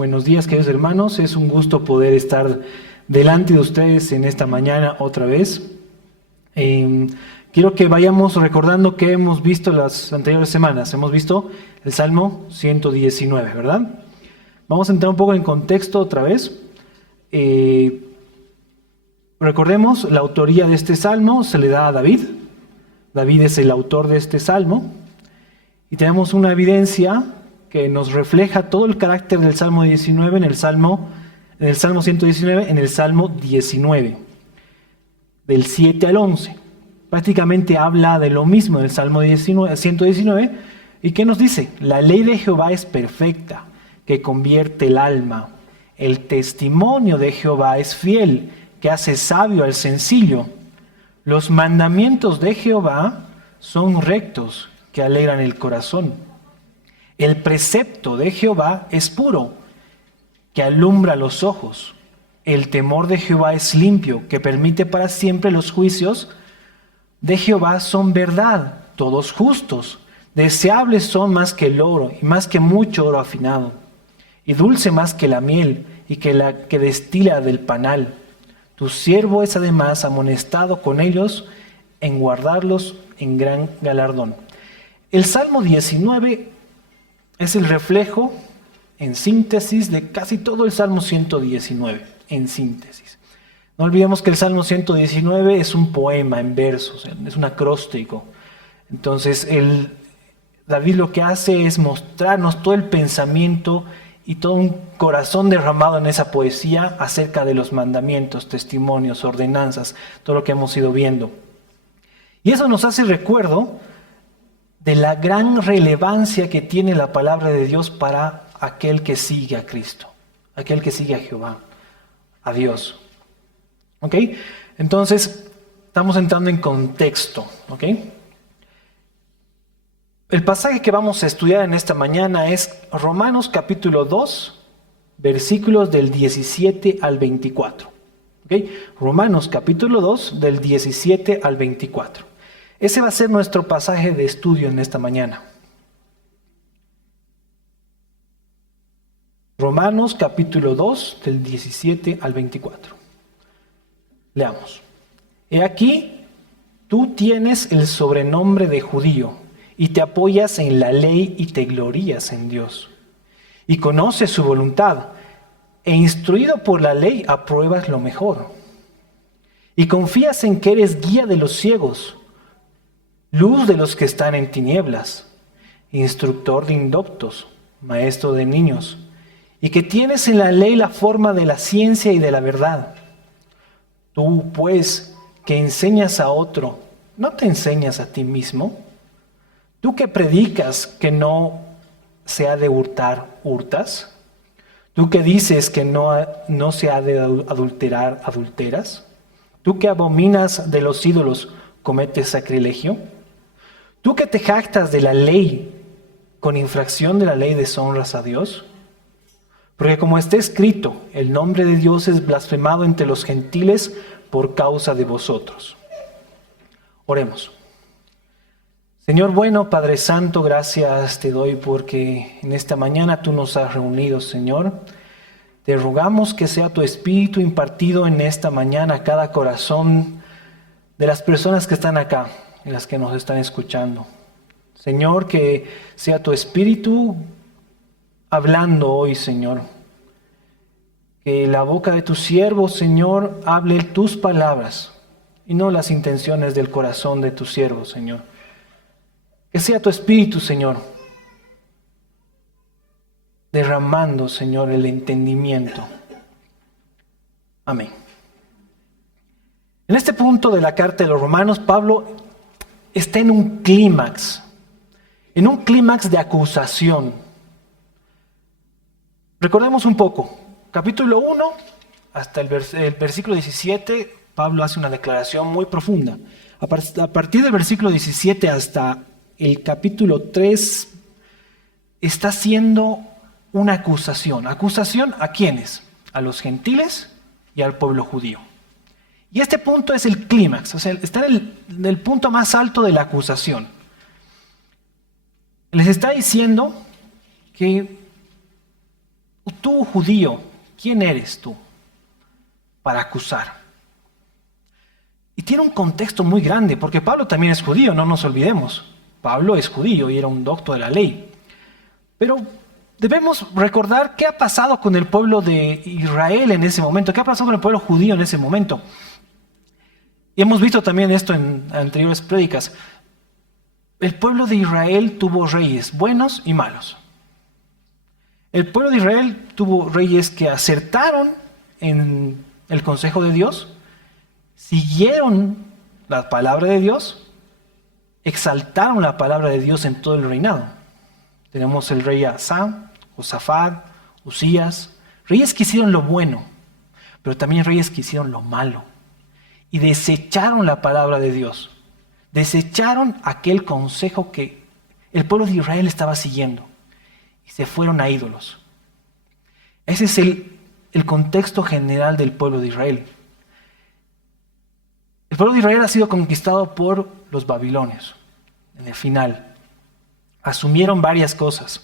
Buenos días, queridos hermanos. Es un gusto poder estar delante de ustedes en esta mañana otra vez. Quiero que vayamos recordando que hemos visto las anteriores semanas. Hemos visto el Salmo 119, ¿verdad? Vamos a entrar un poco en contexto otra vez. Recordemos, la autoría de este Salmo se le da a David. David es el autor de este Salmo. Y tenemos una evidencia que nos refleja todo el carácter del Salmo 19 en el Salmo 119, en el Salmo 19, del 7 al 11. Prácticamente habla de lo mismo del Salmo 119. ¿Y qué nos dice? La ley de Jehová es perfecta, que convierte el alma. El testimonio de Jehová es fiel, que hace sabio al sencillo. Los mandamientos de Jehová son rectos, que alegran el corazón. El precepto de Jehová es puro, que alumbra los ojos. El temor de Jehová es limpio, que permite para siempre. Los juicios de Jehová son verdad, todos justos. Deseables son más que el oro, y más que mucho oro afinado. Y dulce más que la miel, y que la que destila del panal. Tu siervo es además amonestado con ellos, en guardarlos en gran galardón. El Salmo 19 es el reflejo, en síntesis, de casi todo el Salmo 119, en síntesis. No olvidemos que el Salmo 119 es un poema en versos, es un acróstico. Entonces, David lo que hace es mostrarnos todo el pensamiento y todo un corazón derramado en esa poesía acerca de los mandamientos, testimonios, ordenanzas, todo lo que hemos ido viendo. Y eso nos hace recuerdo de la gran relevancia que tiene la palabra de Dios para aquel que sigue a Cristo, aquel que sigue a Jehová, a Dios. ¿Ok? Entonces, estamos entrando en contexto. ¿Ok? El pasaje que vamos a estudiar en esta mañana es Romanos capítulo 2, versículos del 17 al 24. ¿Ok? Romanos capítulo 2, del 17 al 24. Ese va a ser nuestro pasaje de estudio en esta mañana. Romanos capítulo 2, del 17 al 24. Leamos. He aquí, tú tienes el sobrenombre de judío, y te apoyas en la ley y te glorías en Dios. Y conoces su voluntad, e instruido por la ley apruebas lo mejor. Y confías en que eres guía de los ciegos, luz de los que están en tinieblas, instructor de indoctos, maestro de niños, y que tienes en la ley la forma de la ciencia y de la verdad. Tú, pues, que enseñas a otro, ¿no te enseñas a ti mismo? Tú que predicas que no se ha de hurtar, ¿hurtas? Tú que dices que no se ha de adulterar, ¿adulteras? Tú que abominas de los ídolos, ¿cometes sacrilegio? Tú que te jactas de la ley, con infracción de la ley deshonras a Dios. Porque como está escrito, el nombre de Dios es blasfemado entre los gentiles por causa de vosotros. Oremos. Señor bueno, Padre Santo, gracias te doy porque en esta mañana tú nos has reunido, Señor. Te rogamos que sea tu Espíritu impartido en esta mañana a cada corazón de las personas que están acá y las que nos están escuchando. Señor, que sea tu Espíritu hablando hoy, Señor. Que la boca de tu siervo, Señor, hable tus palabras y no las intenciones del corazón de tu siervo, Señor. Que sea tu Espíritu, Señor, derramando, Señor, el entendimiento. Amén. En este punto de la carta de los Romanos, Pablo está en un clímax de acusación. Recordemos un poco, capítulo 1 hasta el versículo 17, Pablo hace una declaración muy profunda. A partir del versículo 17 hasta el capítulo 3 está haciendo una acusación. ¿Acusación a quiénes? A los gentiles y al pueblo judío. Y este punto es el clímax, o sea, está en el punto más alto de la acusación. Les está diciendo que Tú, judío, ¿quién eres tú para acusar? Y tiene un contexto muy grande, porque Pablo también es judío, no nos olvidemos. Pablo es judío y era un doctor de la ley. Pero debemos recordar qué ha pasado con el pueblo de Israel en ese momento, qué ha pasado con el pueblo judío en ese momento. Y hemos visto también esto en anteriores prédicas. El pueblo de Israel tuvo reyes buenos y malos. El pueblo de Israel tuvo reyes que acertaron en el consejo de Dios, siguieron la palabra de Dios, exaltaron la palabra de Dios en todo el reinado. Tenemos el rey Asa, Josafat, Usías, reyes que hicieron lo bueno, pero también reyes que hicieron lo malo. Y desecharon la palabra de Dios, desecharon aquel consejo que el pueblo de Israel estaba siguiendo y se fueron a ídolos. Ese es el contexto general del pueblo de Israel. El pueblo de Israel ha sido conquistado por los babilonios. En el final, asumieron varias cosas.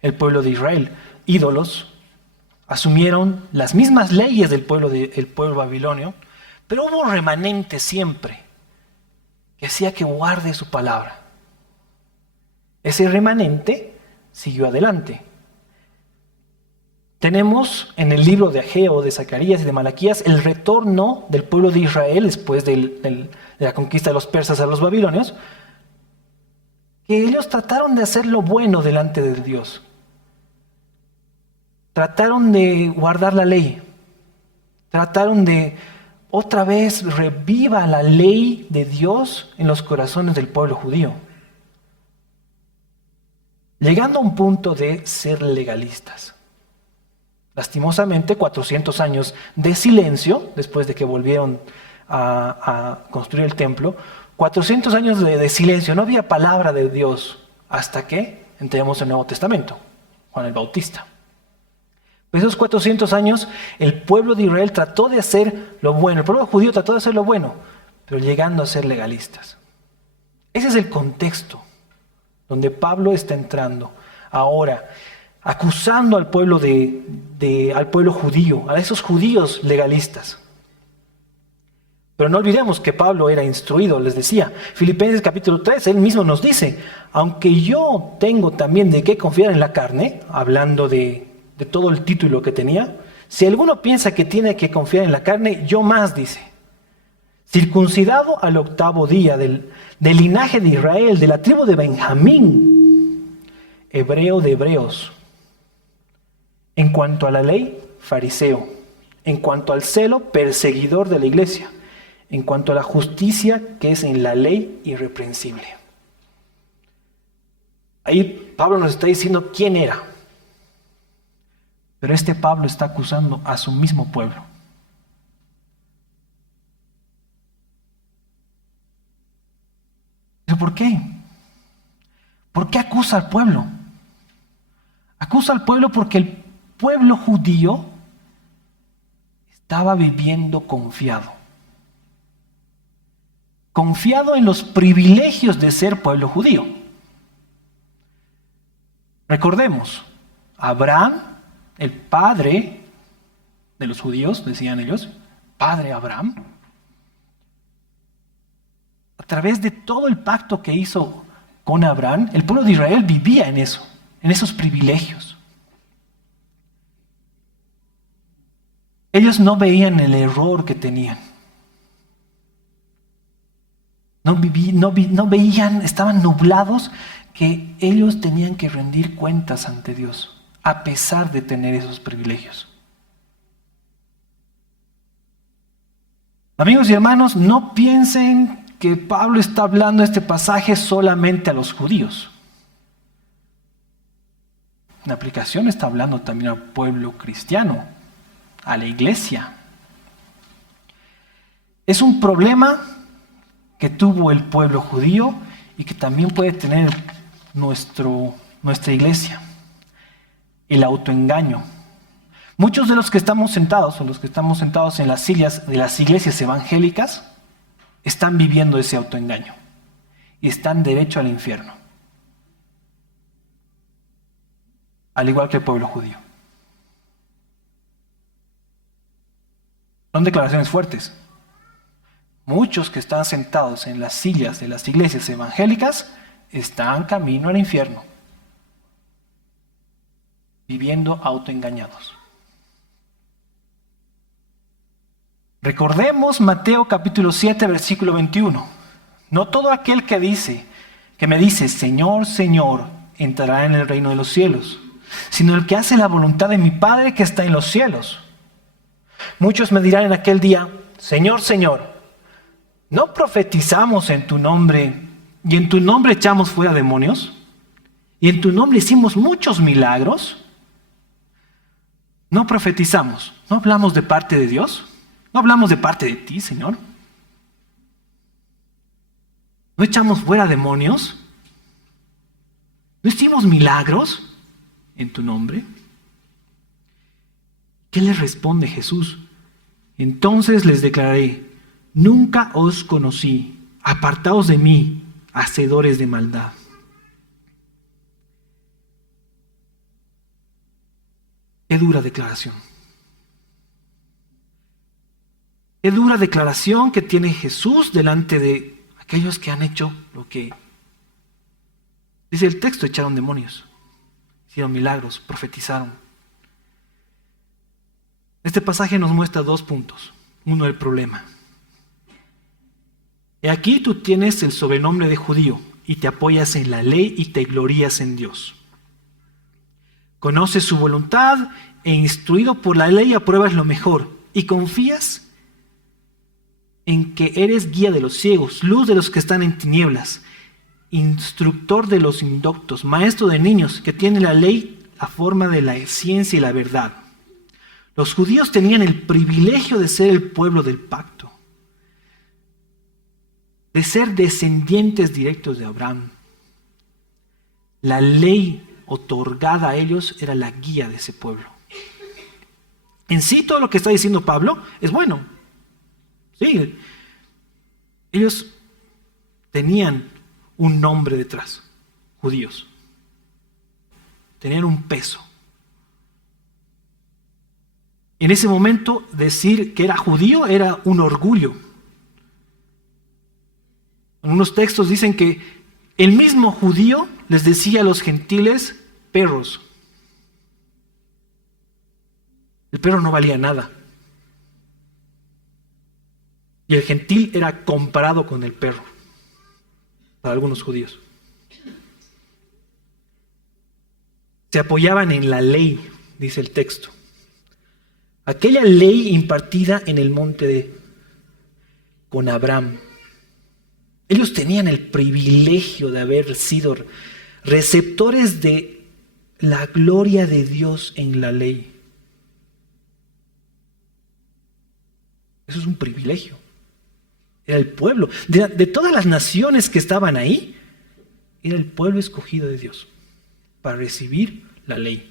El pueblo de Israel, ídolos, asumieron las mismas leyes del pueblo babilonio, pero hubo un remanente siempre que hacía que guarde su palabra. Ese remanente siguió adelante. Tenemos en el libro de Ageo, de Zacarías y de Malaquías el retorno del pueblo de Israel después de la conquista de los persas a los babilonios, que ellos trataron de hacer lo bueno delante de Dios. Trataron de guardar la ley. Trataron de otra vez reviva la ley de Dios en los corazones del pueblo judío. Llegando a un punto de ser legalistas. Lastimosamente, 400 años de silencio, después de que volvieron a construir el templo, 400 años de silencio, no había palabra de Dios hasta que entremos en el Nuevo Testamento, Juan el Bautista. Esos 400 años, el pueblo de Israel trató de hacer lo bueno, el pueblo judío trató de hacer lo bueno, pero llegando a ser legalistas. Ese es el contexto donde Pablo está entrando ahora, acusando al pueblo al pueblo judío, a esos judíos legalistas. Pero no olvidemos que Pablo era instruido, les decía, Filipenses capítulo 3, él mismo nos dice, aunque yo tengo también de qué confiar en la carne, hablando de todo el título que tenía, si alguno piensa que tiene que confiar en la carne, yo más, dice, circuncidado al 8º día del linaje de Israel, de la tribu de Benjamín, hebreo de hebreos, en cuanto a la ley, fariseo, en cuanto al celo, perseguidor de la iglesia, en cuanto a la justicia que es en la ley, irreprensible. Ahí Pablo nos está diciendo quién era. Pero este Pablo está acusando a su mismo pueblo. ¿Pero por qué? ¿Por qué acusa al pueblo? Acusa al pueblo porque el pueblo judío estaba viviendo confiado. Confiado en los privilegios de ser pueblo judío. Recordemos, Abraham, el padre de los judíos, decían ellos, padre Abraham, a través de todo el pacto que hizo con Abraham, el pueblo de Israel vivía en eso, en esos privilegios. Ellos no veían el error que tenían. No veían, estaban nublados, que ellos tenían que rendir cuentas ante Dios, a pesar de tener esos privilegios. Amigos y hermanos, no piensen que Pablo está hablando este pasaje solamente a los judíos. La aplicación está hablando también al pueblo cristiano, a la iglesia. Es un problema que tuvo el pueblo judío y que también puede tener nuestra iglesia. El autoengaño. Muchos de los que estamos sentados, o los que estamos sentados en las sillas de las iglesias evangélicas, están viviendo ese autoengaño y están derecho al infierno. Al igual que el pueblo judío. Son declaraciones fuertes. Muchos que están sentados en las sillas de las iglesias evangélicas están camino al infierno, viviendo autoengañados. Recordemos Mateo capítulo 7, versículo 21. No todo aquel que me dice, Señor, Señor, entrará en el reino de los cielos, sino el que hace la voluntad de mi Padre que está en los cielos. Muchos me dirán en aquel día, Señor, Señor, ¿no profetizamos en tu nombre y en tu nombre echamos fuera demonios? ¿Y en tu nombre hicimos muchos milagros? ¿No profetizamos? ¿No hablamos de parte de Dios? ¿No hablamos de parte de ti, Señor? ¿No echamos fuera demonios? ¿No hicimos milagros en tu nombre? ¿Qué les responde Jesús? Entonces les declararé, nunca os conocí, apartaos de mí, hacedores de maldad. Qué dura declaración. Qué dura declaración que tiene Jesús delante de aquellos que han hecho lo que dice el texto: echaron demonios, hicieron milagros, profetizaron. Este pasaje nos muestra dos puntos. Uno, el problema. Y aquí tú tienes el sobrenombre de judío y te apoyas en la ley y te glorías en Dios. Conoces su voluntad e instruido por la ley apruebas lo mejor y confías en que eres guía de los ciegos, luz de los que están en tinieblas, instructor de los indoctos, maestro de niños, que tiene la ley, la forma de la ciencia y la verdad. Los judíos tenían el privilegio de ser el pueblo del pacto, de ser descendientes directos de Abraham. La ley otorgada a ellos era la guía de ese pueblo. En sí, todo lo que está diciendo Pablo es bueno. Sí, ellos tenían un nombre detrás, judíos. Tenían un peso. En ese momento, decir que era judío era un orgullo. Algunos textos dicen que el mismo judío les decía a los gentiles perros. El perro no valía nada. Y el gentil era comparado con el perro, para algunos judíos. Se apoyaban en la ley, dice el texto. Aquella ley impartida en el monte con Abraham. Ellos tenían el privilegio de haber sido receptores de la gloria de Dios en la ley. Eso es un privilegio. Era el pueblo. De todas las naciones que estaban ahí, era el pueblo escogido de Dios para recibir la ley.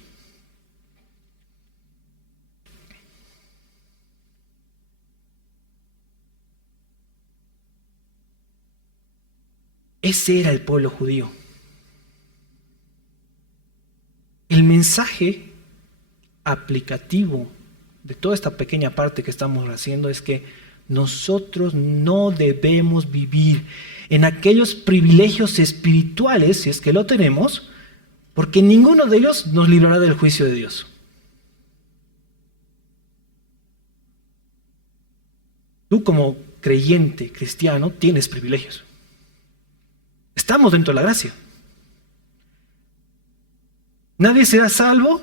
Ese era el pueblo judío. El mensaje aplicativo de toda esta pequeña parte que estamos haciendo es que nosotros no debemos vivir en aquellos privilegios espirituales, si es que lo tenemos, porque ninguno de ellos nos librará del juicio de Dios. Tú como creyente cristiano tienes privilegios. Estamos dentro de la gracia. Nadie será salvo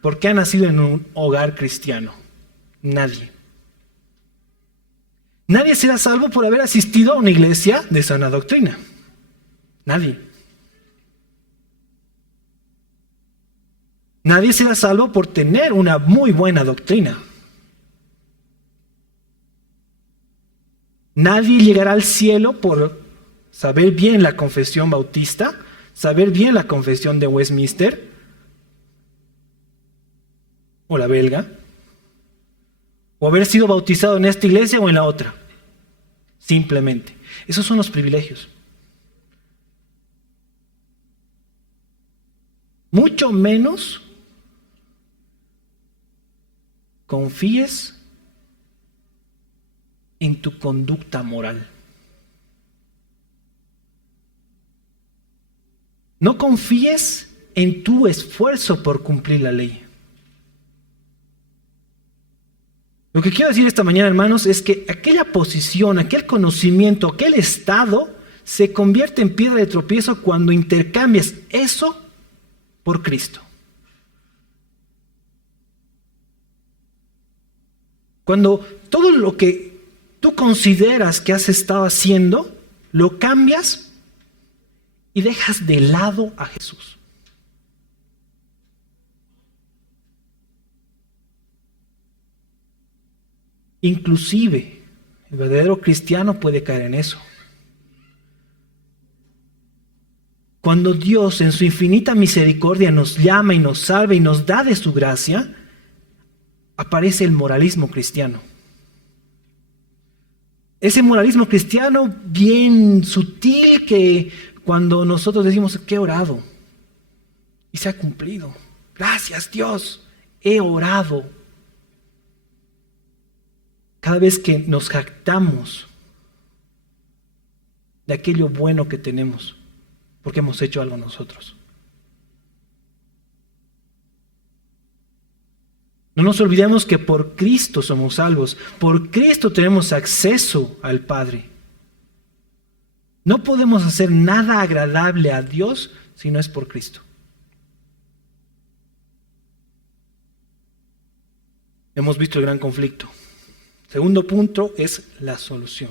porque ha nacido en un hogar cristiano. Nadie. Nadie será salvo por haber asistido a una iglesia de sana doctrina. Nadie. Nadie será salvo por tener una muy buena doctrina. Nadie llegará al cielo por saber bien la confesión bautista, saber bien la confesión de Westminster o la belga, o haber sido bautizado en esta iglesia o en la otra. Simplemente. Esos son los privilegios. Mucho menos confíes en tu conducta moral. No confíes en tu esfuerzo por cumplir la ley. Lo que quiero decir esta mañana, hermanos, es que aquella posición, aquel conocimiento, aquel estado se convierte en piedra de tropiezo cuando intercambias eso por Cristo. Cuando todo lo que tú consideras que has estado haciendo, lo cambias y dejas de lado a Jesús. Inclusive, el verdadero cristiano puede caer en eso. Cuando Dios en su infinita misericordia nos llama y nos salva y nos da de su gracia, aparece el moralismo cristiano. Ese moralismo cristiano bien sutil que cuando nosotros decimos que he orado y se ha cumplido. Gracias Dios, he orado. Cada vez que nos jactamos de aquello bueno que tenemos, porque hemos hecho algo nosotros. No nos olvidemos que por Cristo somos salvos, por Cristo tenemos acceso al Padre. No podemos hacer nada agradable a Dios si no es por Cristo. Hemos visto el gran conflicto. Segundo punto es la solución.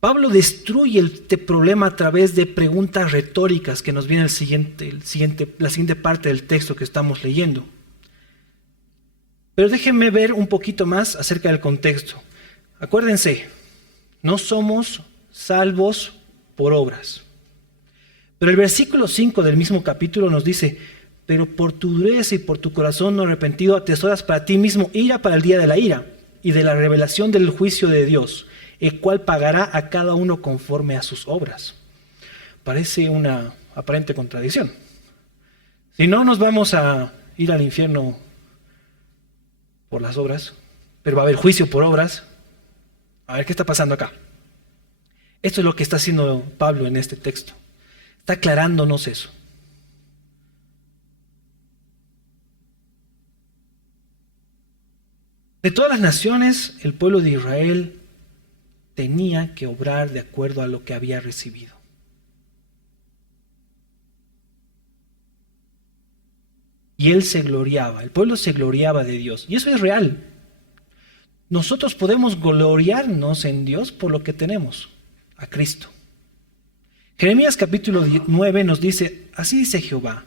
Pablo destruye este problema a través de preguntas retóricas que nos viene la siguiente parte del texto que estamos leyendo. Pero déjenme ver un poquito más acerca del contexto. Acuérdense, no somos salvos por obras. Pero el versículo 5 del mismo capítulo nos dice: pero por tu dureza y por tu corazón no arrepentido atesoras para ti mismo ira para el día de la ira y de la revelación del juicio de Dios, el cual pagará a cada uno conforme a sus obras. Parece una aparente contradicción. Si no, nos vamos a ir al infierno por las obras, pero va a haber juicio por obras. A ver, ¿qué está pasando acá? Esto es lo que está haciendo Pablo en este texto. Está aclarándonos eso. De todas las naciones, el pueblo de Israel tenía que obrar de acuerdo a lo que había recibido. Y él se gloriaba, el pueblo se gloriaba de Dios. Y eso es real. Nosotros podemos gloriarnos en Dios por lo que tenemos, a Cristo. Jeremías capítulo 9 nos dice: así dice Jehová,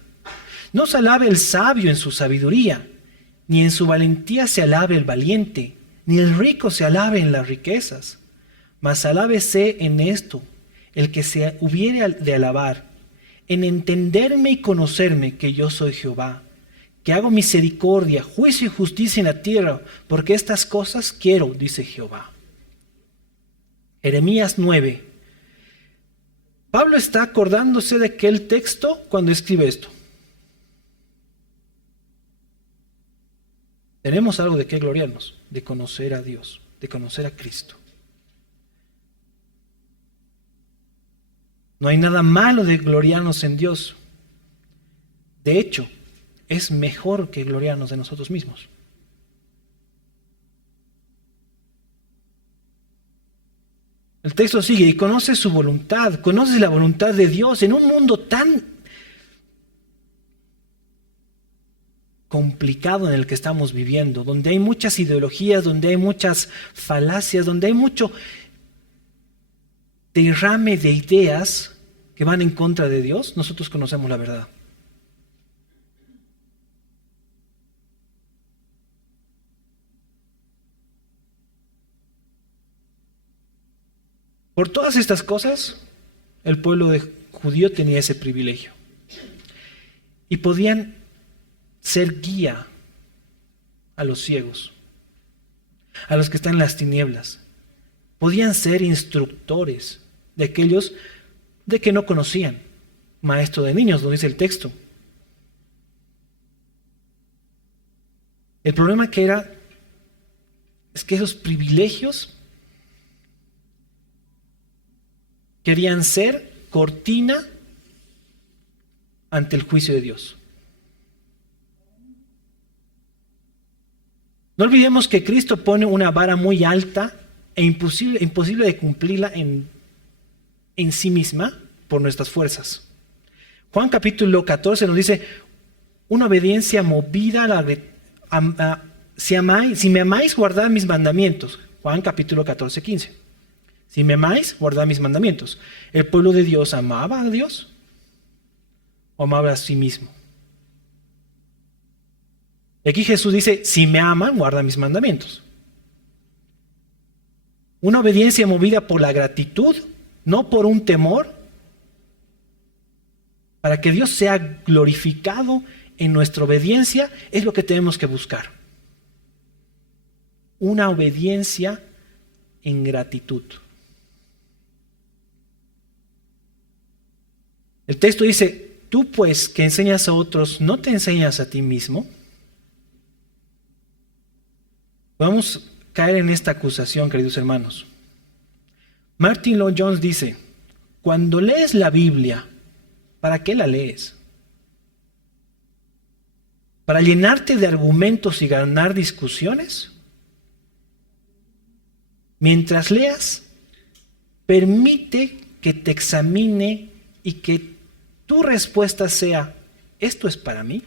no se alabe el sabio en su sabiduría, ni en su valentía se alabe el valiente, ni el rico se alabe en las riquezas. Mas alábese en esto el que se hubiere de alabar, en entenderme y conocerme que yo soy Jehová, que hago misericordia, juicio y justicia en la tierra, porque estas cosas quiero, dice Jehová. Jeremías 9. Pablo está acordándose de aquel texto cuando escribe esto. Tenemos algo de qué gloriarnos, de conocer a Dios, de conocer a Cristo. No hay nada malo de gloriarnos en Dios. De hecho, es mejor que gloriarnos de nosotros mismos. El texto sigue: y conoces su voluntad, conoces la voluntad de Dios en un mundo tan complicado en el que estamos viviendo, donde hay muchas ideologías, donde hay muchas falacias, donde hay mucho derrame de ideas que van en contra de Dios. Nosotros conocemos la verdad. Por todas estas cosas, el pueblo judío tenía ese privilegio. Y podían ser guía a los ciegos, a los que están en las tinieblas. Podían ser instructores de aquellos de que no conocían. Maestro de niños, lo dice el texto. El problema es que esos privilegios querían ser cortina ante el juicio de Dios. No olvidemos que Cristo pone una vara muy alta e imposible de cumplirla en sí misma por nuestras fuerzas. Juan capítulo 14 nos dice, una obediencia movida si me amáis, guardad mis mandamientos. Juan capítulo 14, 15. Si me amáis, guardad mis mandamientos. ¿El pueblo de Dios amaba a Dios o amaba a sí mismo? Y aquí Jesús dice, si me aman, guarda mis mandamientos. Una obediencia movida por la gratitud, no por un temor, para que Dios sea glorificado en nuestra obediencia, es lo que tenemos que buscar. Una obediencia en gratitud. El texto dice, tú pues que enseñas a otros, ¿no te enseñas a ti mismo? Vamos a caer en esta acusación, queridos hermanos. Martin Lloyd-Jones dice, cuando lees la Biblia, ¿para qué la lees? ¿Para llenarte de argumentos y ganar discusiones? Mientras leas, permite que te examine y que tu respuesta sea, ¿esto es para mí?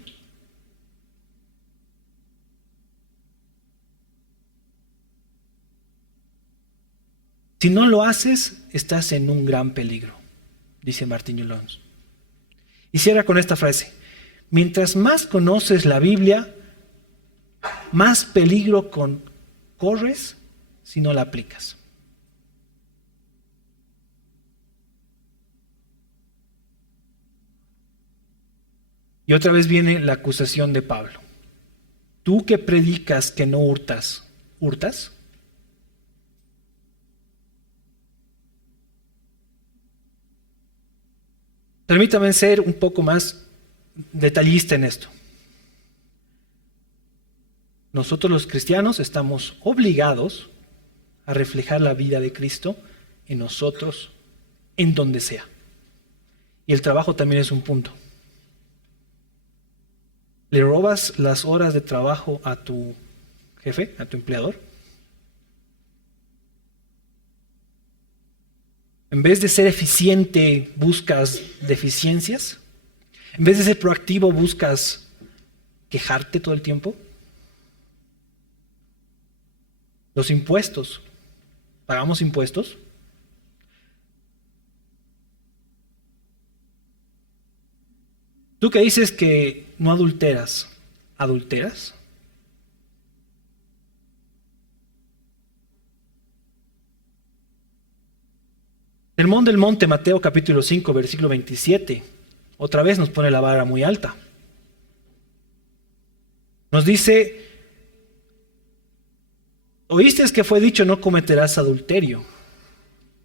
Si no lo haces, estás en un gran peligro, dice Martin Lloyd-Jones. Y cierra con esta frase, mientras más conoces la Biblia, más peligro corres si no la aplicas. Y otra vez viene la acusación de Pablo. Tú que predicas que no hurtas, ¿hurtas? Permítame ser un poco más detallista en esto. Nosotros los cristianos estamos obligados a reflejar la vida de Cristo en nosotros, en donde sea. Y el trabajo también es un punto. ¿Le robas las horas de trabajo a tu jefe, a tu empleador? En vez de ser eficiente, buscas deficiencias. En vez de ser proactivo, buscas quejarte todo el tiempo. Los impuestos. ¿Pagamos impuestos? Tú que dices que no adulteras, ¿adulteras? Sermón del Monte, Mateo capítulo 5, versículo 27. Otra vez nos pone la vara muy alta. Nos dice, oísteis que fue dicho, no cometerás adulterio.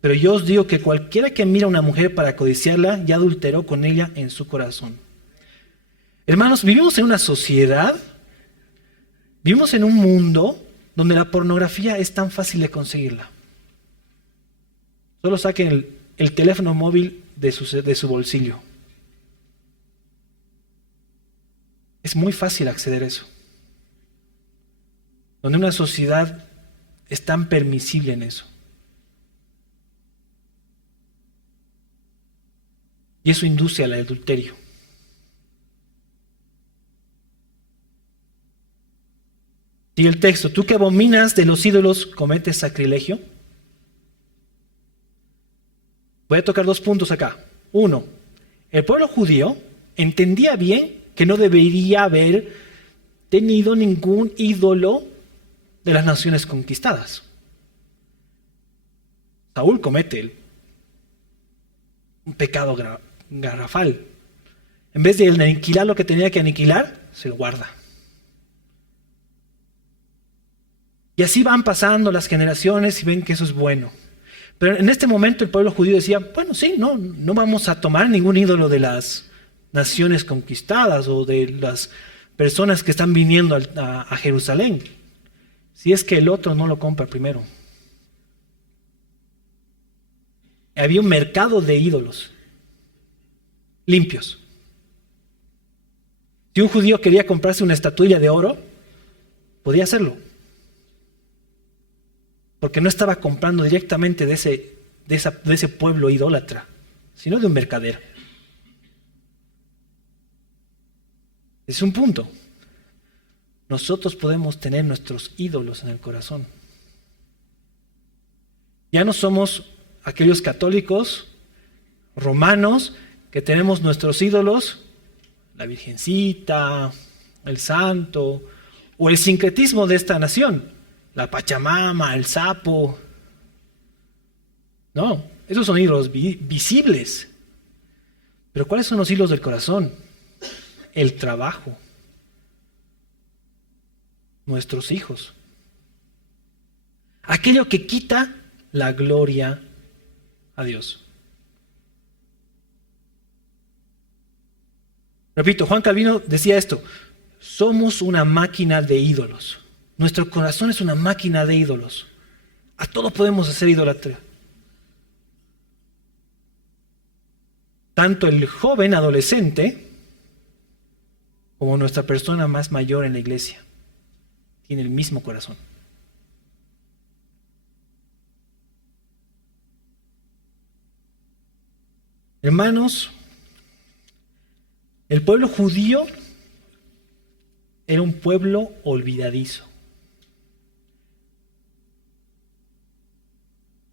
Pero yo os digo que cualquiera que mira a una mujer para codiciarla, ya adulteró con ella en su corazón. Hermanos, vivimos en una sociedad, vivimos en un mundo donde la pornografía es tan fácil de conseguirla. Solo saquen el teléfono móvil de su bolsillo. Es muy fácil acceder a eso. Donde una sociedad es tan permisible en eso. Y eso induce al adulterio. Sigue el texto, tú que abominas de los ídolos, ¿cometes sacrilegio? Voy a tocar 2 puntos acá. 1, el pueblo judío entendía bien que no debería haber tenido ningún ídolo de las naciones conquistadas. Saúl comete un pecado garrafal. En vez de aniquilar lo que tenía que aniquilar, se lo guarda. Y así van pasando las generaciones y ven que eso es bueno. Pero en este momento el pueblo judío decía, bueno, sí, no vamos a tomar ningún ídolo de las naciones conquistadas o de las personas que están viniendo a Jerusalén, si es que el otro no lo compra primero. Había un mercado de ídolos limpios. Si un judío quería comprarse una estatuilla de oro, podía hacerlo, porque no estaba comprando directamente de ese pueblo idólatra, sino de un mercader. Es un punto. Nosotros podemos tener nuestros ídolos en el corazón. Ya no somos aquellos católicos romanos que tenemos nuestros ídolos, la Virgencita, el Santo, o el sincretismo de esta nación, la Pachamama, el sapo. No, esos son ídolos visibles. Pero ¿cuáles son los ídolos del corazón? El trabajo, nuestros hijos, aquello que quita la gloria a Dios. Repito, Juan Calvino decía esto: somos una máquina de ídolos. Nuestro corazón es una máquina de ídolos. A todo podemos hacer idolatría. Tanto el joven adolescente como nuestra persona más mayor en la iglesia tiene el mismo corazón. Hermanos, el pueblo judío era un pueblo olvidadizo.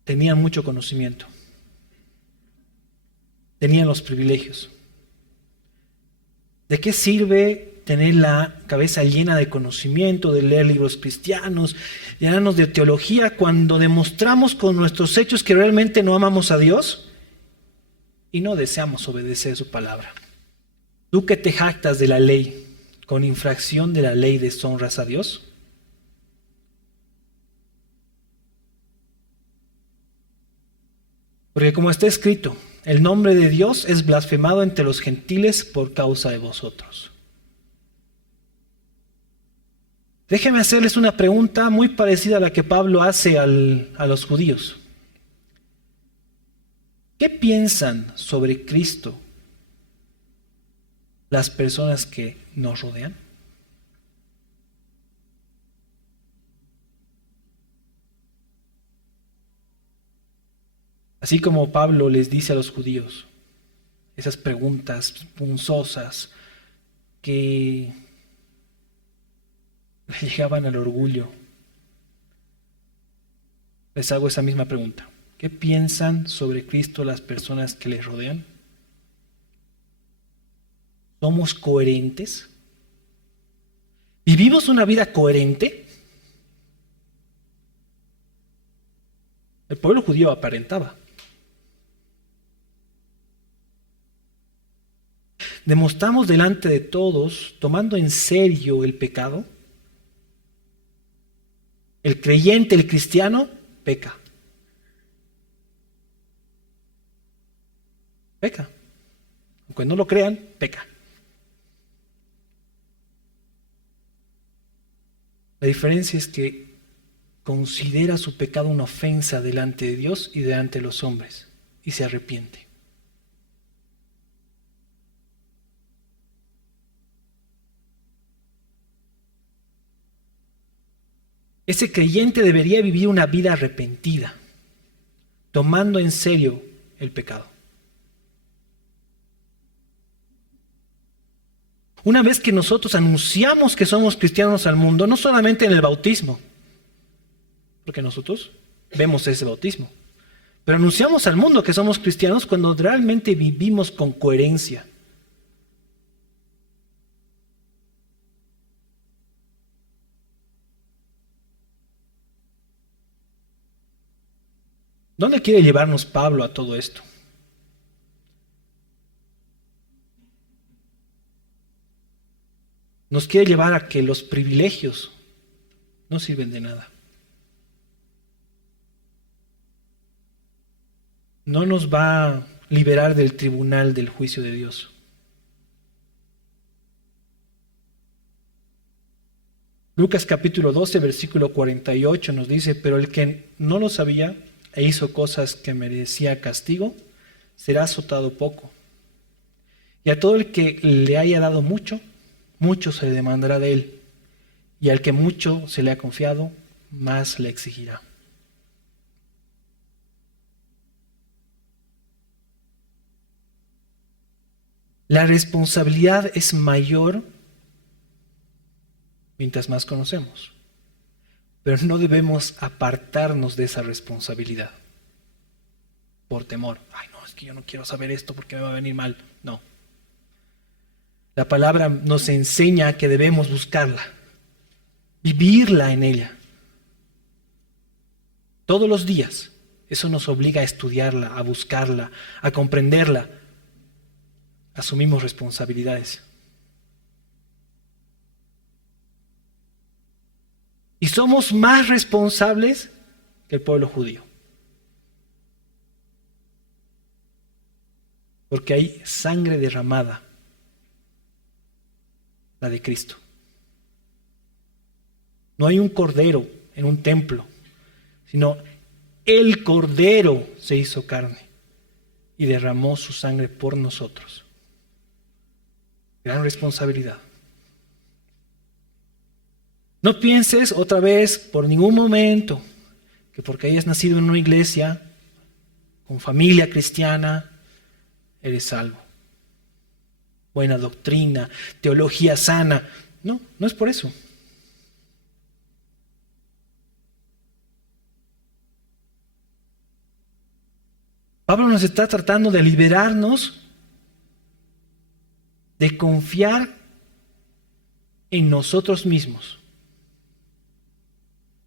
Tenían mucho conocimiento. Tenían los privilegios. ¿De qué sirve tener la cabeza llena de conocimiento, de leer libros cristianos, llenarnos de teología, cuando demostramos con nuestros hechos que realmente no amamos a Dios y no deseamos obedecer su palabra? Tú que te jactas de la ley, con infracción de la ley deshonras a Dios. Porque como está escrito, el nombre de Dios es blasfemado entre los gentiles por causa de vosotros. Déjenme hacerles una pregunta muy parecida a la que Pablo hace a los judíos. ¿Qué piensan sobre Cristo las personas que nos rodean? Así como Pablo les dice a los judíos esas preguntas punzosas que le llegaban al orgullo, les hago esa misma pregunta. ¿Qué piensan sobre Cristo las personas que les rodean? ¿Somos coherentes? ¿Vivimos una vida coherente? El pueblo judío aparentaba. ¿Demostramos delante de todos, tomando en serio el pecado? El creyente, el cristiano, peca. Peca. Aunque no lo crean, peca. La diferencia es que considera su pecado una ofensa delante de Dios y delante de los hombres y se arrepiente. Ese creyente debería vivir una vida arrepentida, tomando en serio el pecado. Una vez que nosotros anunciamos que somos cristianos al mundo, no solamente en el bautismo, porque nosotros vemos ese bautismo, pero anunciamos al mundo que somos cristianos cuando realmente vivimos con coherencia. ¿Dónde quiere llevarnos Pablo a todo esto? Nos quiere llevar a que los privilegios no sirven de nada. No nos va a liberar del tribunal del juicio de Dios. Lucas capítulo 12, versículo 48 nos dice: pero el que no lo sabía e hizo cosas que merecía castigo, será azotado poco. Y a todo el que le haya dado mucho, mucho se le demandará de él. Y al que mucho se le ha confiado, más le exigirá. La responsabilidad es mayor mientras más conocemos, pero no debemos apartarnos de esa responsabilidad por temor. Ay, no, es que yo no quiero saber esto porque me va a venir mal. No. La palabra nos enseña que debemos buscarla, vivirla en ella. Todos los días. Eso nos obliga a estudiarla, a buscarla, a comprenderla. Asumimos responsabilidades. Y somos más responsables que el pueblo judío. Porque hay sangre derramada, la de Cristo. No hay un cordero en un templo, sino el cordero se hizo carne y derramó su sangre por nosotros. Gran responsabilidad. No pienses otra vez por ningún momento que porque hayas nacido en una iglesia con familia cristiana, eres salvo. Buena doctrina, teología sana. No, no es por eso. Pablo nos está tratando de liberarnos de confiar en nosotros mismos.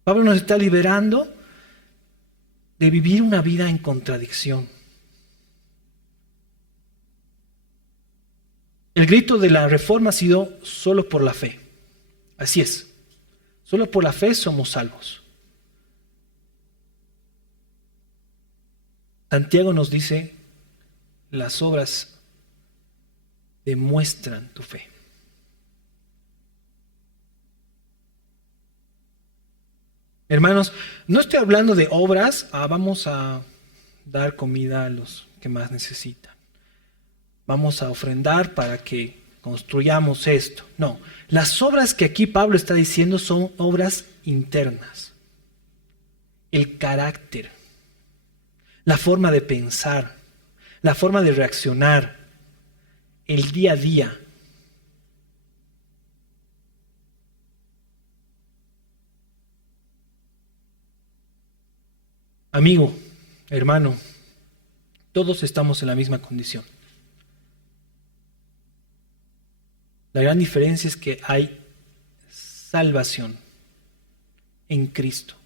Pablo nos está liberando de vivir una vida en contradicción. El grito de la Reforma ha sido solo por la fe. Así es. Solo por la fe somos salvos. Santiago nos dice, las obras demuestran tu fe. Hermanos, no estoy hablando de obras, vamos a dar comida a los que más necesitan. Vamos a ofrendar para que construyamos esto. No, las obras que aquí Pablo está diciendo son obras internas. El carácter, la forma de pensar, la forma de reaccionar, el día a día. Amigo, hermano, todos estamos en la misma condición. La gran diferencia es que hay salvación en Cristo.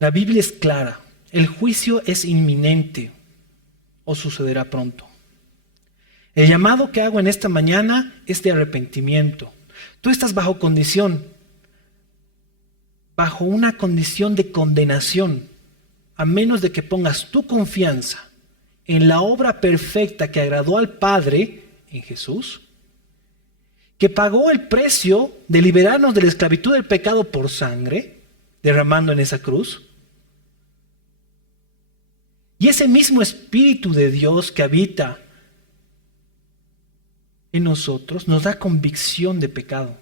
La Biblia es clara. El juicio es inminente o sucederá pronto. El llamado que hago en esta mañana es de arrepentimiento. Tú estás bajo condición, bajo una condición de condenación, a menos de que pongas tu confianza en la obra perfecta que agradó al Padre en Jesús, que pagó el precio de liberarnos de la esclavitud del pecado por sangre, derramando en esa cruz. Y ese mismo Espíritu de Dios que habita en nosotros nos da convicción de pecado.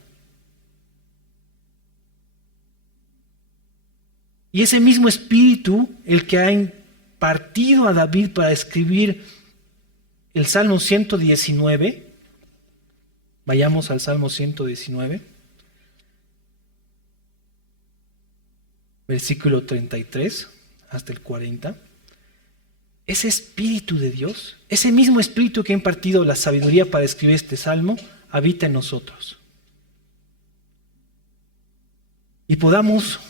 Y ese mismo Espíritu, el que ha impartido a David para escribir el Salmo 119, vayamos al Salmo 119, versículo 33 hasta el 40. Ese Espíritu de Dios, ese mismo Espíritu que ha impartido la sabiduría para escribir este Salmo, habita en nosotros. Y podamos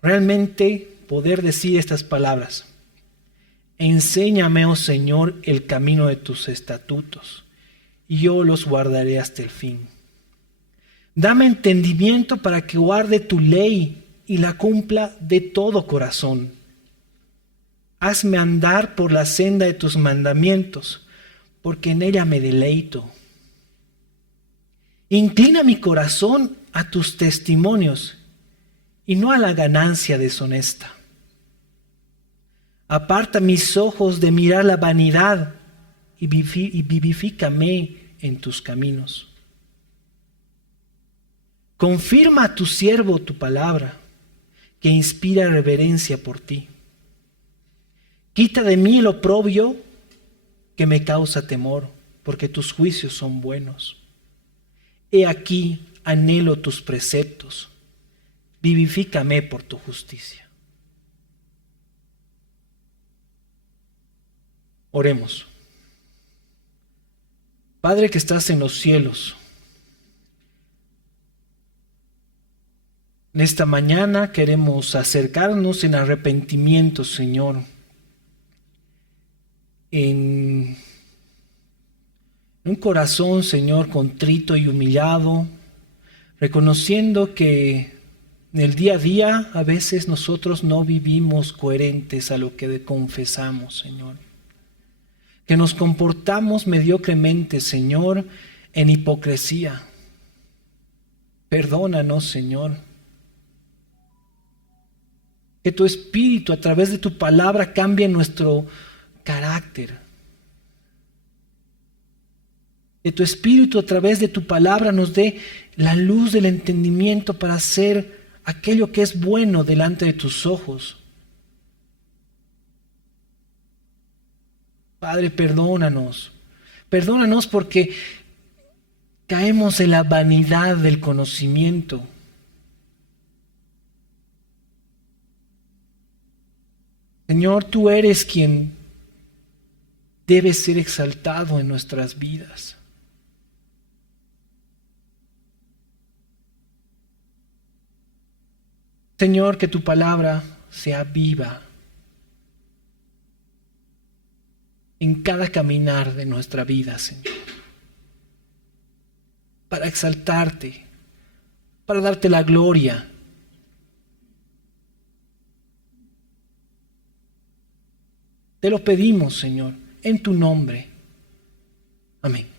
realmente poder decir estas palabras. Enséñame, oh Señor, el camino de tus estatutos, y yo los guardaré hasta el fin. Dame entendimiento para que guarde tu ley y la cumpla de todo corazón. Hazme andar por la senda de tus mandamientos, porque en ella me deleito. Inclina mi corazón a tus testimonios y no a la ganancia deshonesta. Aparta mis ojos de mirar la vanidad y vivifícame en tus caminos. Confirma a tu siervo tu palabra, que inspira reverencia por ti. Quita de mí el oprobio que me causa temor, porque tus juicios son buenos. He aquí, anhelo tus preceptos. Vivifícame por tu justicia. Oremos. Padre que estás en los cielos, en esta mañana queremos acercarnos en arrepentimiento, Señor, en un corazón, Señor, contrito y humillado, reconociendo que en el día a día a veces nosotros no vivimos coherentes a lo que confesamos, Señor. Que nos comportamos mediocremente, Señor, en hipocresía. Perdónanos, Señor. Que tu Espíritu a través de tu palabra cambie nuestro carácter. Que tu Espíritu a través de tu palabra nos dé la luz del entendimiento para hacer aquello que es bueno delante de tus ojos. Padre, perdónanos. Perdónanos porque caemos en la vanidad del conocimiento. Señor, tú eres quien debe ser exaltado en nuestras vidas. Señor, que tu palabra sea viva en cada caminar de nuestra vida, Señor, para exaltarte, para darte la gloria. Te lo pedimos, Señor, en tu nombre. Amén.